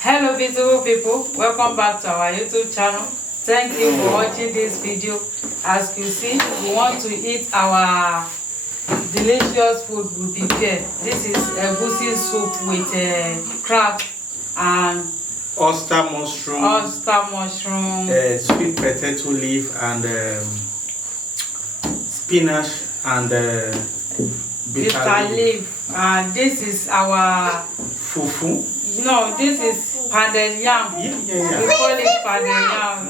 Hello beautiful people, welcome back to our YouTube channel. Thank you for watching this video. As you see, we want to eat our delicious food we prepare. This is egusi soup with crab and oyster mushroom, sweet potato leaf, and spinach and bitter leaf. And this is our fufu. No, this is pounded yam. Yeah. We call it pounded yam.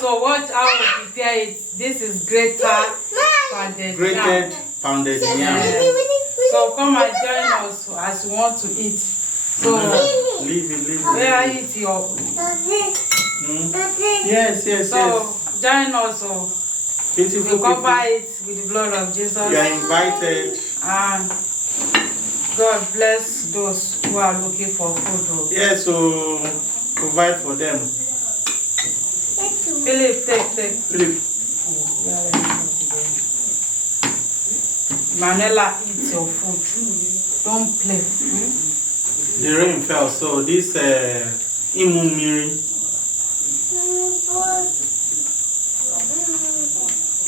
So watch how we prepare it. This is grated pounded yam. So come and join us as you want to eat. So leave it. where is your? Yes. So join us. So beautiful we cover people. it with the blood of Jesus. You are invited. And God bless those who are looking for food. Yes, so provide for them. Philip, take. Philip. Manela, eat your food. Don't play. The rain fell, so this imumiri.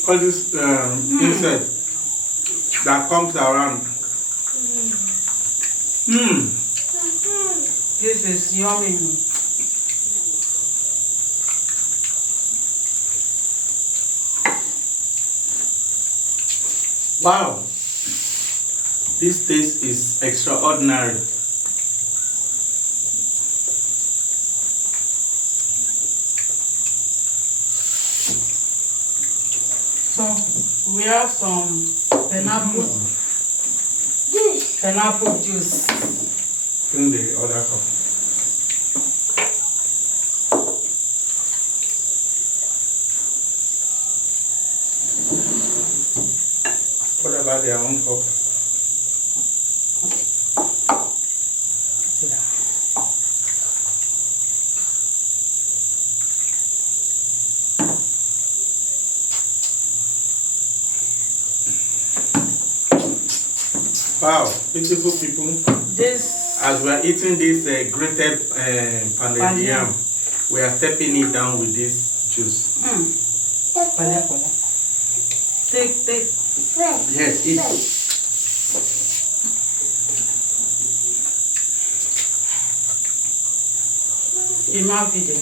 All this insect that comes around. This is yummy. Wow, this taste is extraordinary. So we have some pineapple juice. In the other cup. What about their own cup? Wow, beautiful people. As we are eating this grated pounded yam, we are stepping it down with this juice. Take. Yes, eat. In my video.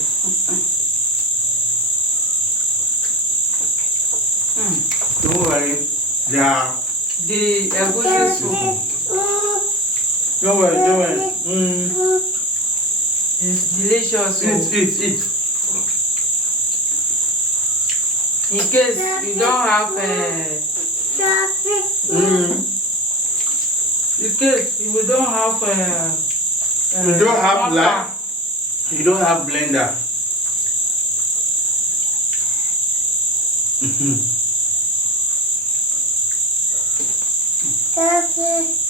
Don't worry, they are. The egusi soup. Don't worry. It's delicious. Eat. In case you don't have in case you don't have you don't have black. You don't have blender.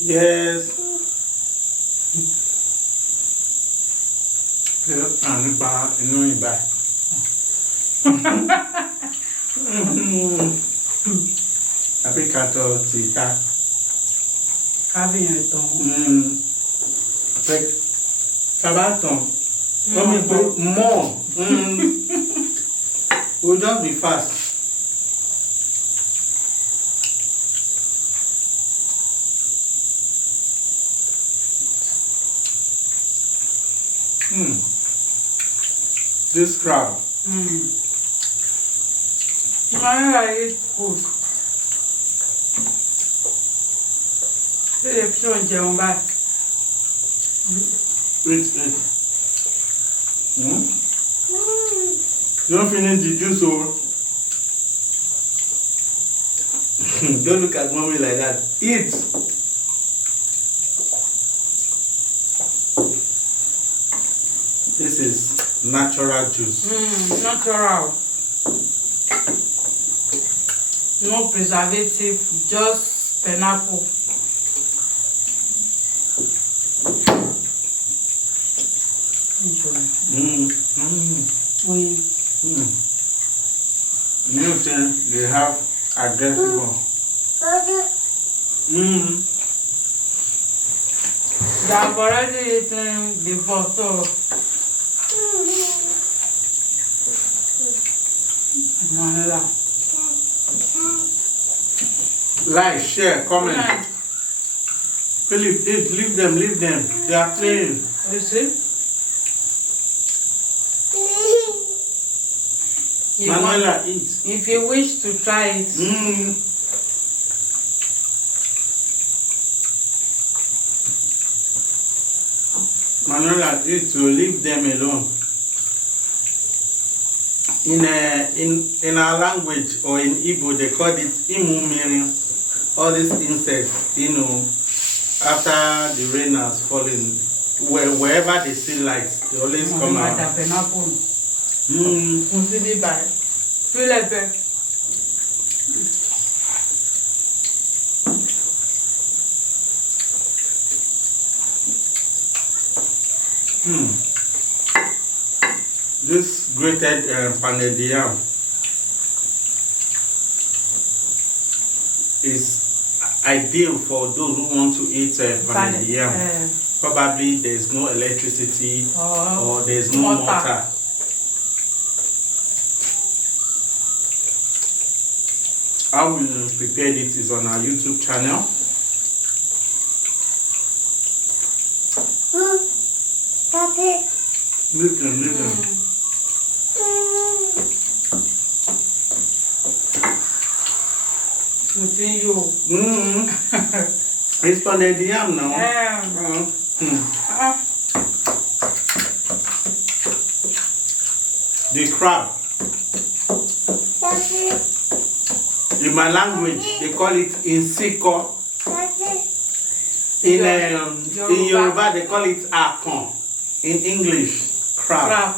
Yes. Apricot tita. Sabaton. Let me put more. We'll just be fast. This crab. I eat food. Eat. Don't finish the juice, oh. Don't look at mommy like that. Eat. This is natural juice. Natural. No preservative, just pineapple. You think they have aggressive one. They have already eaten before, so Manila. Like, share, comment. Philip, eat, leave them, leave them. They are playing. You see? Manuela, eat. If you wish to try it, Manuela, eat to leave them alone. In our language or in Igbo, they call it imumiri. All these insects, after the rain has fallen, wherever they see lights, they always come out. This grated pounded yam is ideal for those who want to eat pounded yam. Probably there's no electricity or there's no mortar. How we prepared it is on our YouTube channel. Leave them, leave them. It's pounded yam now. The crab. In my language, they call it insiko. In Yoruba, they call it akon. In English, crab.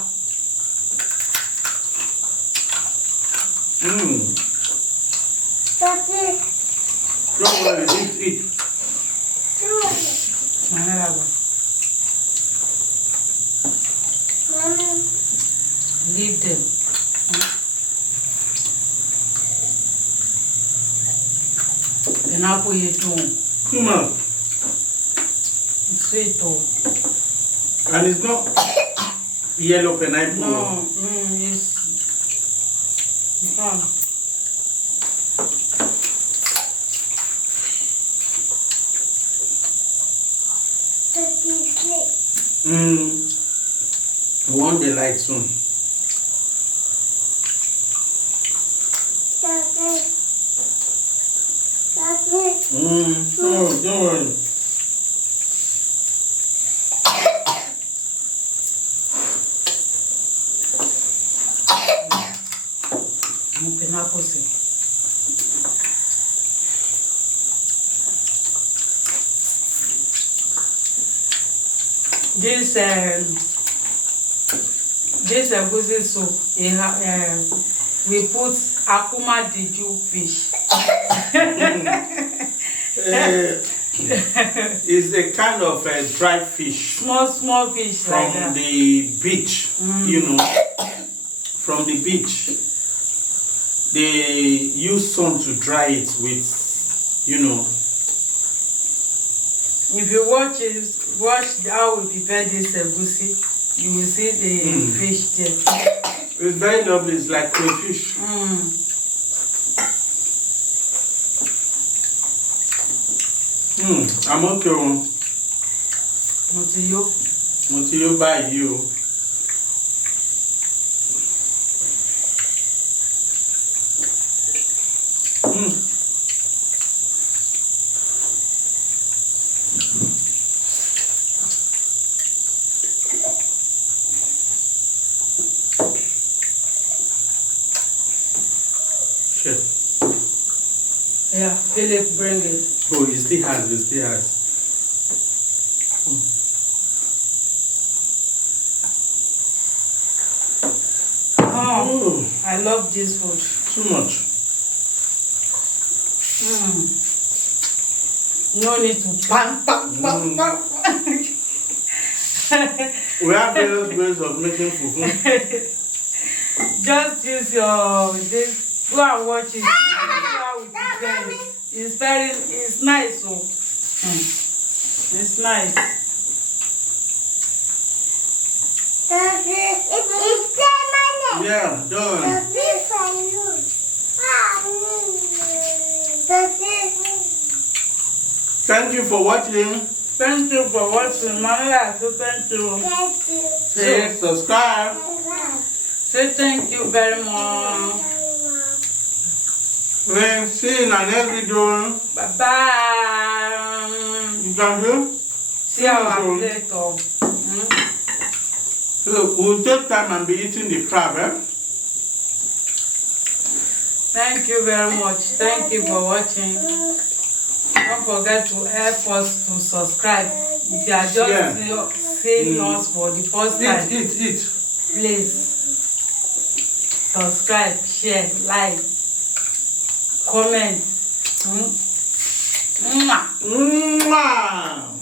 Don't worry, eat. Leave them. Pineapple you too. Come on. Sweet too. And it's not yellow pineapple. No, it's not. We want the light soon. Oh, don't worry. Pineapple seed. This egusi soup, we put akuma diju fish. It's a kind of dry fish. Small fish from like that. The beach, from the beach. They use sun to dry it with, If you watch how we prepare this egusi, you will see the fish there. It's very lovely. It's like crayfish. I'm okay. Motiyo by you. Sure. Yeah, Philip, bring it. Oh, it still has. Oh, I love this food. Too much. No need to pan. We have various ways of making fufu. Just use your this. Go and watch it. How it depends. It's nice. So it's nice. Yeah, done. Thank you for watching. Thank you for watching. Mama, so thank you. Say subscribe. Say thank you very much. Then see you in our next video. Bye bye. You can do. See our plate of. So we'll take time and be eating the crab, eh? Thank you very much. Thank you for watching. Don't forget to help us to subscribe. If you are just seeing us for the first time, Eat. please subscribe, share, like, comment. Mwah.